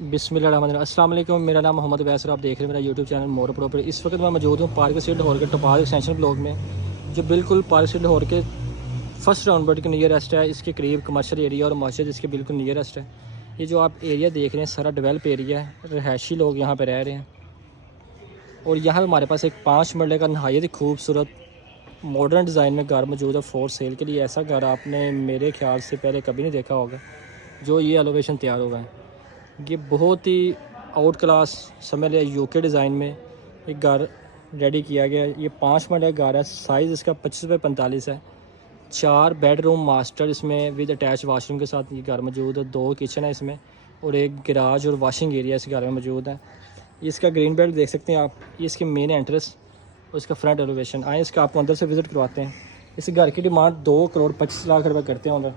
बिस्मिल्लाहिर्रहमानिर्रहीम। अस्सलाम वालेकुम, मेरा नाम मोहम्मद वैसर, आप देख रहे हैं मेरा यूट्यूब चैनल मोर प्रॉपर्टी। इस वक्त मैं मौजूद हूँ पार्क स्ट्रीट लाहौर के टोपाज एक्सटेंशन ब्लॉक में, जो बिल्कुल पार्क स्ट्रीट लाहौर के फर्स्ट राउंड बट के नियरेस्ट है। इसके करीब कमर्शियल एरिया और मस्जिद इसके बिल्कुल नियरेस्ट है। ये जो आप एरिया देख रहे हैं सारा डेवलप एरिया है, रहायशी लोग यहाँ पर रह रहे हैं। और यहाँ पर हमारे पास एक 5 मरले का नहायत ही खूबसूरत मॉडर्न डिज़ाइन में घर मौजूद है फॉर सेल के लिए। ऐसा घर आपने मेरे ख्याल से पहले कभी नहीं देखा होगा जो ये एलोवेशन तैयार हुआ है। ये बहुत ही आउट क्लास समझ लिया यूके डिज़ाइन में एक घर रेडी किया गया है। ये 5 मरला घर है, साइज़ इसका 25 बाई 45 है। 4 बेडरूम मास्टर इसमें विद अटैच वाशरूम के साथ ये घर मौजूद है। 2 किचन है इसमें और एक गराज और वाशिंग एरिया इस घर में मौजूद है। इसका ग्रीन बेल्ट देख सकते हैं आप, ये इसके मेन एंट्रेंस और इसका फ्रंट एलिवेशन। आए इसका आपको अंदर से विज़िट करवाते हैं। इस घर की डिमांड 2 करोड़ 25 लाख रुपए करते हैं अंदर।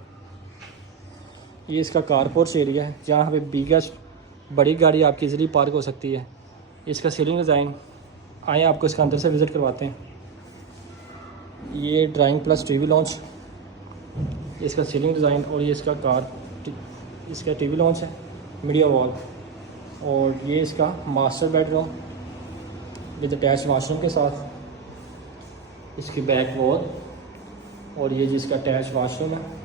ये इसका कारपोर्च एरिया है जहाँ पे बिगेस्ट बड़ी गाड़ी आपकी इजीली पार्क हो सकती है। इसका सीलिंग डिज़ाइन, आए आपको इसका अंदर से विज़िट करवाते हैं। ये ड्राइंग प्लस टीवी लॉन्च, इसका सीलिंग डिज़ाइन और ये इसका इसका टीवी लॉन्च है, मीडिया वॉल। और ये इसका master bedroom with attach washroom के साथ, इसकी बैक वॉल और ये जिसका अटैच वाशरूम है।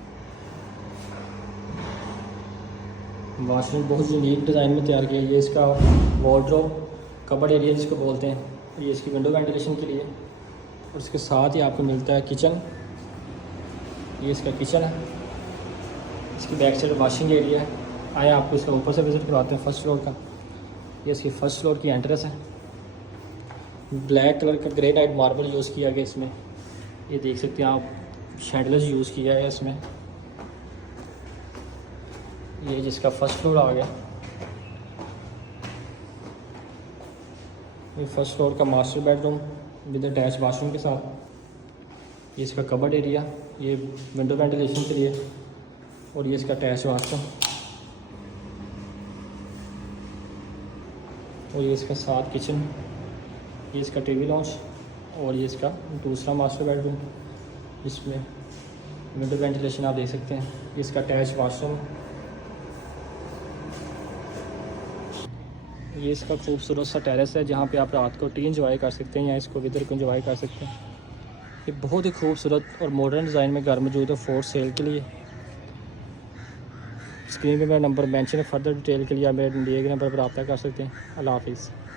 वाशरूम बहुत यूनिक डिज़ाइन में तैयार किया। ये इसका वार्डरोब कबर्ड एरिया जिसको बोलते हैं, ये इसकी विंडो वेंटिलेशन के लिए। और इसके साथ ही आपको मिलता है किचन, ये इसका किचन है। इसकी बैक साइड वाशिंग एरिया है। आए आपको इसका ऊपर से विज़िट करवाते हैं फर्स्ट फ्लोर का। ये इसकी फर्स्ट फ्लोर की एंट्रेंस है। ब्लैक कलर का ग्रेनाइट मार्बल यूज़ किया गया इसमें, ये देख सकते हैं आप, शैंडलर्स यूज़ किया है इसमें। ये जिसका फर्स्ट फ्लोर आ गया, ये फर्स्ट फ्लोर का master bedroom with attach washroom के साथ। ये इसका कबर्ड एरिया, ये विंडो वेंटिलेशन के लिए। और ये इसका अटैच वाशरूम और ये इसका साथ किचन। ये इसका टीवी लॉन्च और ये इसका दूसरा मास्टर बेडरूम, इसमें विंडो वेंटिलेशन आप देख सकते हैं। ये इसका अटैच वाशरूम। ये इसका खूबसूरत सा टेरेस है जहाँ पे आप रात को टी इंजॉय कर सकते हैं या इसको विदर को इंजॉय कर सकते हैं। ये बहुत ही खूबसूरत और मॉडर्न डिज़ाइन में घर मौजूद है फॉर सेल के लिए। स्क्रीन पे मेरा नंबर मेंशन है, फर्दर डिटेल के लिए आप मेरे दिए गए नंबर पर रब्ता कर सकते हैं। अल्लाह हाफिज़।